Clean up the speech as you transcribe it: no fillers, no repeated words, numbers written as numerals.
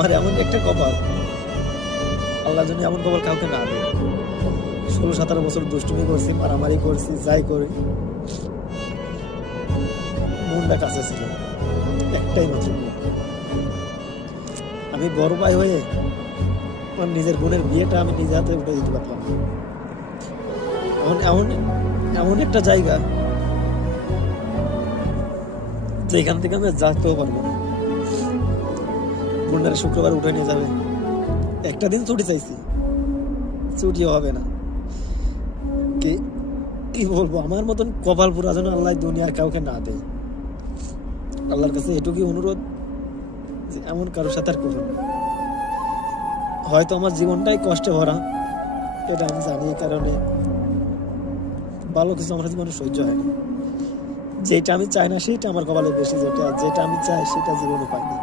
আমার এমন একটা কপাল, আল্লাহ যেন এমন কপাল কাউকে না দেয়। 16-17 বছর দুষ্টুমি করছি, মারামারি করছি, যাই করি, মনটা কাছে ছিল, একটাই মাত্র বোন। আমি বড় ভাই হয়ে আমার নিজের বোনের বিয়েটা আমি নিজে হাতে উঠে দিতে পারলাম না। এমন এমন এমন একটা জায়গা যেখান থেকে আমি যেতেও পারবো না। বোনের শুক্রবার উঠে নিয়ে যাবে, একটা দিন ছুটি চাইছি, ছুটিও হবে না। কি কি বলবো, আমার মতন কপাল পুরা যেন আল্লাহ দুনিয়ার কাউকে না দেয়। আল্লাহর কাছে এটুকুই অনুরোধ যে এমন কারোর সাথে আর করুন। হয়তো আমার জীবনটাই কষ্টে ভরা, এটা আমি জানি, এই কারণে ভালো কিছু আমার জীবনে সহ্য হয় না। যেটা আমি চাই না সেটা আমার কপালে বেশি, যেটা যেটা আমি চাই সেটা জীবনে পাইনি।